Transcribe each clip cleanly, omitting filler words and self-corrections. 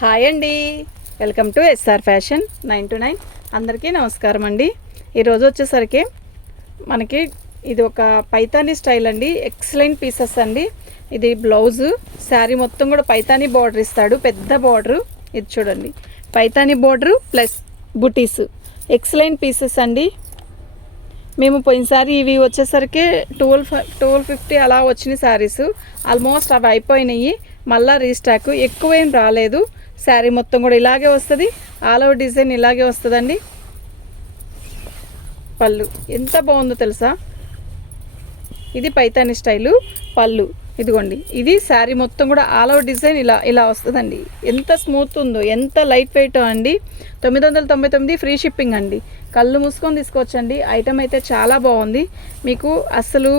Hi అండి, welcome to SR fashion 9 to 9. అందరికీ నమస్కారం అండి. ఈరోజు వచ్చేసరికి మనకి ఇది ఒక పైతానీ స్టైల్ అండి. ఎక్సలెంట్ పీసెస్ అండి. ఇది బ్లౌజు, శారీ మొత్తం కూడా పైతానీ బార్డర్ ఇస్తాడు, పెద్ద బార్డరు. ఇది చూడండి, పైతానీ బార్డరు ప్లస్ బుటీస్. ఎక్సలెంట్ పీసెస్ అండి. మేము పోయినసారి ఇవి వచ్చేసరికి 1250 అలా వచ్చినాయి శారీస్. ఆల్మోస్ట్ అవి అయిపోయినాయి, మళ్ళీ రీస్టాక్. ఎక్కువేం రాలేదు. శారీ మొత్తం కూడా ఇలాగే వస్తుంది, ఆల్ ఓవర్ డిజైన్ ఇలాగే వస్తుందండి. పళ్ళు ఎంత బాగుందో తెలుసా. ఇది పైతాని స్టైలు పళ్ళు. ఇదిగోండి, ఇది శారీ మొత్తం కూడా ఆల్ ఓవర్ డిజైన్ ఇలా వస్తుందండి. ఎంత స్మూత్ ఉందో, ఎంత లైట్ వెయిట్ అండి. 999 ఫ్రీ షిప్పింగ్ అండి. కళ్ళు మూసుకొని తీసుకోవచ్చండి. ఐటమ్ అయితే చాలా బాగుంది. మీకు అసలు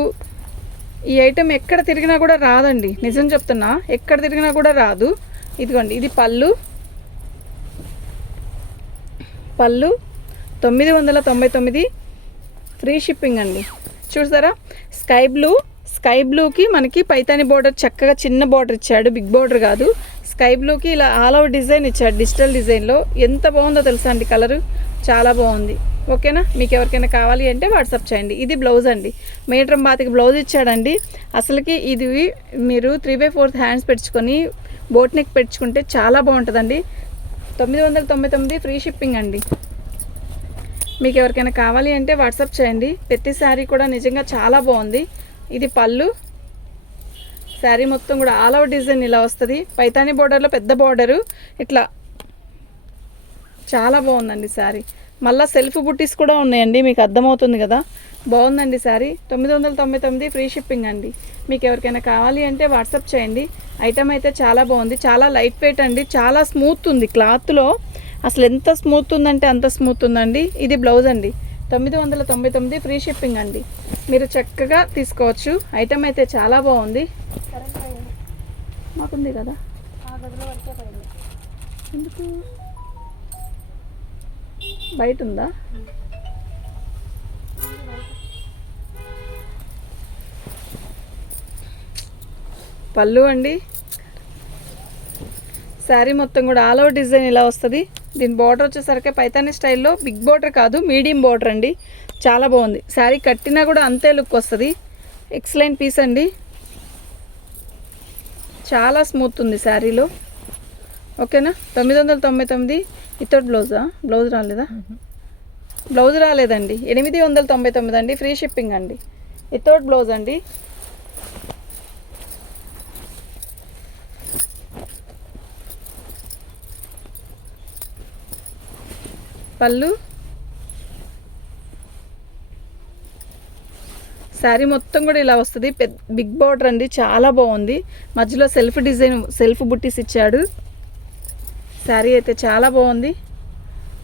ఈ ఐటమ్ ఎక్కడ తిరిగినా కూడా రాదండి, నిజం చెప్తున్నా, ఎక్కడ తిరిగినా కూడా రాదు. ఇదిగోండి, ఇది పళ్ళు. 999 ఫ్రీ షిప్పింగ్ అండి. చూసారా, స్కై బ్లూకి మనకి పైతాని బార్డర్, చక్కగా చిన్న బార్డర్ ఇచ్చాడు, బిగ్ బార్డర్ కాదు. స్కై బ్లూకి ఇలా ఆల్ ఓవర్ డిజైన్ ఇచ్చాడు, డిజిటల్ డిజైన్లో. ఎంత బాగుందో తెలుసా అండి, కలరు చాలా బాగుంది. ఓకేనా, మీకు ఎవరికైనా కావాలి అంటే వాట్సాప్ చేయండి. ఇది బ్లౌజ్ అండి, 1.5 మీటర్ బ్లౌజ్ ఇచ్చాడండి. అసలుకి ఇది మీరు 3/4 హ్యాండ్స్ పెట్టుకొని బోట్ నెక్ పెట్టుకుంటే చాలా బాగుంటుందండి. 999 ఫ్రీ షిప్పింగ్ అండి. మీకు ఎవరికైనా కావాలి అంటే వాట్సాప్ చేయండి. ప్రతి శారీ కూడా నిజంగా చాలా బాగుంది. ఇది పళ్ళు. శారీ మొత్తం కూడా ఆల్ ఓవర్ డిజైన్ ఇలా వస్తుంది. పైతాని బోర్డర్లో పెద్ద బోర్డరు ఇట్లా చాలా బాగుందండి శారీ. మళ్ళీ సెల్ఫ్ బుట్టీస్ కూడా ఉన్నాయండి, మీకు అర్థమవుతుంది కదా. బాగుందండి శారీ. 999 ఫ్రీ షిప్పింగ్ అండి. మీకు ఎవరికైనా కావాలి అంటే వాట్సాప్ చేయండి. ఐటమ్ అయితే చాలా బాగుంది, చాలా లైట్ వెయిట్ అండి, చాలా స్మూత్ ఉంది. క్లాత్లో అసలు ఎంత స్మూత్ ఉందంటే అంత స్మూత్ ఉందండి. ఇది బ్లౌజ్ అండి. 999 ఫ్రీ షిప్పింగ్ అండి. మీరు చక్కగా తీసుకోవచ్చు. ఐటమ్ అయితే చాలా బాగుంది. మాకుంది కదా, ఎందుకు బయట ఉందా? పళ్ళు అండి. శారీ మొత్తం కూడా ఆల్ ఓవర్ డిజైన్ ఇలా వస్తుంది. దీని బార్డర్ వచ్చేసరికి పైతాని స్టైల్లో బిగ్ బార్డర్ కాదు, మీడియం బార్డర్ అండి. చాలా బాగుంది. శారీ కట్టినా కూడా అంతే లుక్ వస్తుంది. ఎక్సలెంట్ పీస్ అండి, చాలా స్మూత్ ఉంది శారీలో. ఓకేనా, 999. ఇతోటి బ్లౌజ్ రాలేదా? బ్లౌజ్ రాలేదండి. 899 అండి, ఫ్రీ షిప్పింగ్ అండి. ఇతోటి బ్లౌజ్ అండి. పళ్ళు. శారీ మొత్తం కూడా ఇలా వస్తుంది, బిగ్ బార్డర్ అండి, చాలా బాగుంది. మధ్యలో సెల్ఫ్ డిజైన్, సెల్ఫ్ బుట్టీస్ ఇచ్చాడు. శారీ అయితే చాలా బాగుంది.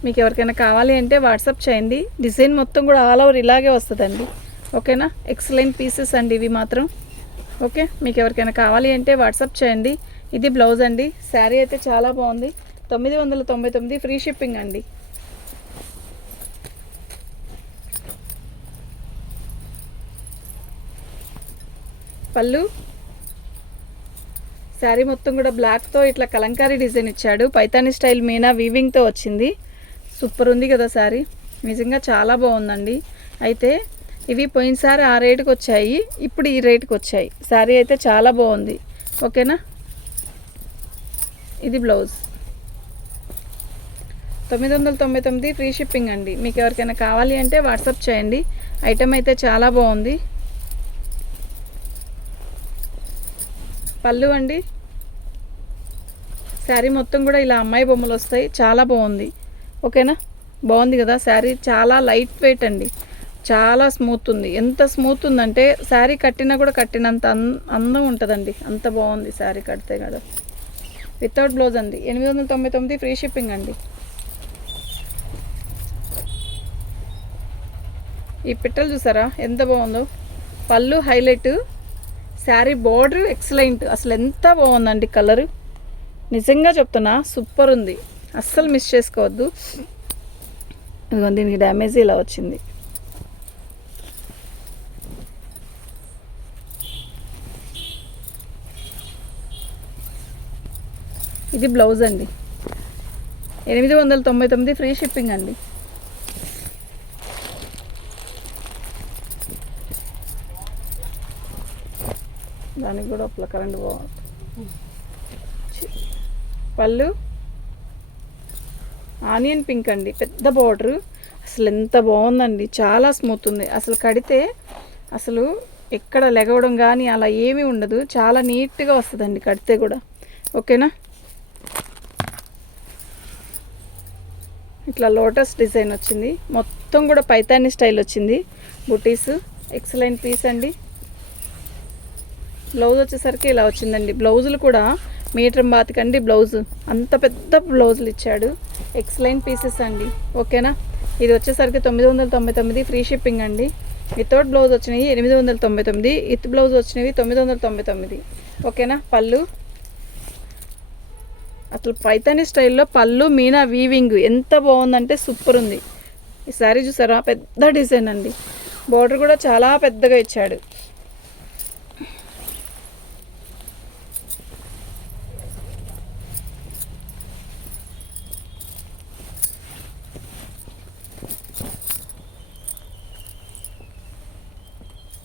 మీకు ఎవరికైనా కావాలి అంటే వాట్సాప్ చేయండి. డిజైన్ మొత్తం కూడా ఆల్ ఓవర్ ఇలాగే వస్తుందండి. ఓకేనా, ఎక్సలెంట్ పీసెస్ అండి ఇవి మాత్రం. ఓకే, మీకు ఎవరికైనా కావాలి అంటే వాట్సాప్ చేయండి. ఇది బ్లౌజ్ అండి. శారీ అయితే చాలా బాగుంది. 999 ఫ్రీ షిప్పింగ్ అండి. పళ్ళు. శారీ మొత్తం కూడా బ్లాక్తో ఇట్లా కలంకారీ డిజైన్ ఇచ్చాడు. పైతాని స్టైల్ మీనా వీవింగ్తో వచ్చింది. సూపర్ ఉంది కదా శారీ, నిజంగా చాలా బాగుందండి. అయితే ఇవి పోయినసారి ఆ రేటుకి వచ్చాయి, ఇప్పుడు ఈ రేటుకి వచ్చాయి. శారీ అయితే చాలా బాగుంది. ఓకేనా, ఇది బ్లౌజ్. 999 ఫ్రీ షిప్పింగ్ అండి. మీకు ఎవరికైనా కావాలి అంటే వాట్సాప్ చేయండి. ఐటమ్ అయితే చాలా బాగుంది. పళ్ళు అండి. శారీ మొత్తం కూడా ఇలా అమ్మాయి బొమ్మలు వస్తాయి, చాలా బాగుంది. ఓకేనా, బాగుంది కదా శారీ. చాలా లైట్ వెయిట్ అండి, చాలా స్మూత్ ఉంది. ఎంత స్మూత్ ఉందంటే శారీ కట్టినా కూడా కట్టినంత అందం ఉంటుందండి. అంత బాగుంది శారీ కడితే కదా. వితౌట్ బ్లౌజ్ అండి. 899 ఫ్రీ షిప్పింగ్ అండి. ఈ పిట్టలు చూసారా ఎంత బాగుందో. పళ్ళు హైలైట్, శారీ బార్డర్ ఎక్సలెంట్. అసలు ఎంత బాగుందండి కలరు, నిజంగా చెప్తున్నా, సూపర్ ఉంది. అస్సలు మిస్ చేసుకోవద్దు. ఇదిగోండి, దీనికి డ్యామేజ్ ఇలా వచ్చింది. ఇది బ్లౌజ్ అండి. 899 ఫ్రీ షిప్పింగ్ అండి. దానికి కూడా ఒక కరెంట్ పోవాలి. పళ్ళు ఆనియన్ పింక్ అండి, పెద్ద బార్డరు. అసలు ఎంత బాగుందండి, చాలా స్మూత్ ఉంది. అసలు కడితే అసలు ఎక్కడ లెగవడం కానీ అలా ఏమీ ఉండదు, చాలా నీట్గా వస్తుందండి కడితే కూడా. ఓకేనా. ఇట్లా లోటస్ డిజైన్ వచ్చింది, మొత్తం కూడా పైతాని స్టైల్ వచ్చింది. బుటీస్ ఎక్సలెంట్ పీస్ అండి. బ్లౌజ్ వచ్చేసరికి ఇలా వచ్చిందండి. బ్లౌజులు కూడా మీటర్ బాతికండి బ్లౌజు, అంత పెద్ద బ్లౌజులు ఇచ్చాడు. ఎక్సలెంట్ పీసెస్ అండి. ఓకేనా. ఇది వచ్చేసరికి 999 ఫ్రీ షిప్పింగ్ అండి. వితౌట్ బ్లౌజ్ వచ్చినవి 899, విత్ బ్లౌజ్ వచ్చినవి 999. ఓకేనా. పళ్ళు అసలు పైతాని స్టైల్లో పళ్ళు మీనా వీవింగ్ ఎంత బాగుందంటే సూపర్ ఉంది. ఈ శారీ చూసారా, పెద్ద డిజైన్ అండి. బార్డర్ కూడా చాలా పెద్దగా ఇచ్చాడు.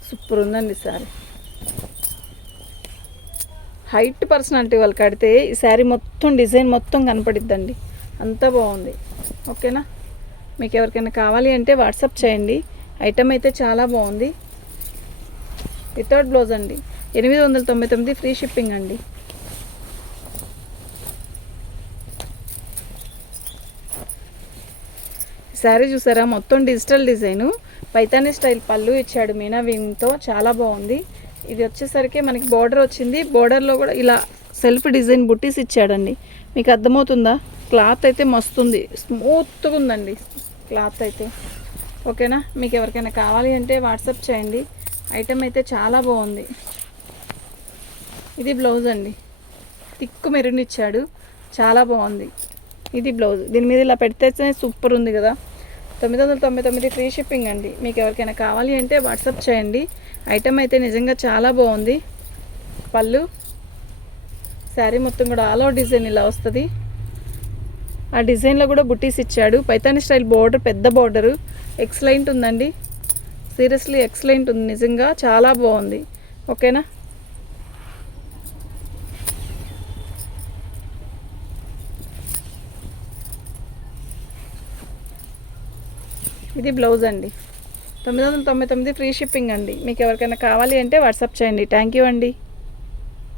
సూపర్ ఉందండి శారీ. హైట్ పర్సనాలిటీ వాళ్ళు కడితే ఈ శారీ మొత్తం డిజైన్ మొత్తం కనపడిద్దండి, అంత బాగుంది. ఓకేనా. మీకు ఎవరికైనా కావాలి అంటే వాట్సాప్ చేయండి. ఐటమ్ అయితే చాలా బాగుంది. వితౌట్ బ్లౌజ్ అండి. 899 ఫ్రీ షిప్పింగ్ అండి. శారీ చూసారా, మొత్తం డిజిటల్ డిజైను, పైతానీ స్టైల్ పళ్ళు ఇచ్చాడు మీనా వీవింగ్తో, చాలా బాగుంది. ఇది వచ్చేసరికి మనకి బార్డర్ వచ్చింది. బార్డర్లో కూడా ఇలా సెల్ఫ్ డిజైన్ బుట్టీస్ ఇచ్చాడండి. మీకు అర్థమవుతుందా. క్లాత్ అయితే మస్తుంది, స్మూత్గా ఉందండి క్లాత్ అయితే. ఓకేనా. మీకు ఎవరికైనా కావాలి అంటే వాట్సాప్ చేయండి. ఐటమ్ అయితే చాలా బాగుంది. ఇది బ్లౌజ్ అండి, థిక్ మెరూన్ ఇచ్చాడు, చాలా బాగుంది. ఇది బ్లౌజ్, దీని మీద ఇలా పెడితే సూపర్ ఉంది కదా. 999 ఫ్రీ షిప్పింగ్ అండి. మీకు ఎవరికైనా కావాలి అంటే వాట్సాప్ చేయండి. ఐటమ్ అయితే నిజంగా చాలా బాగుంది. పళ్ళు శారీ మొత్తం కూడా ఆల్ ఓవర్ డిజైన్ ఇలా వస్తుంది. ఆ డిజైన్లో కూడా బుట్టీస్ ఇచ్చాడు. పైతాని స్టైల్ బార్డర్, పెద్ద బార్డరు, ఎక్సలెంట్ ఉందండి. సీరియస్లీ ఎక్సలెంట్ ఉంది, నిజంగా చాలా బాగుంది. ఓకేనా. ఇది బ్లౌజ్ అండి. 999 ఫ్రీ షిప్పింగ్ అండి. మీకు ఎవరికైనా కావాలి అంటే వాట్సాప్ చేయండి. థ్యాంక్ యూ అండి.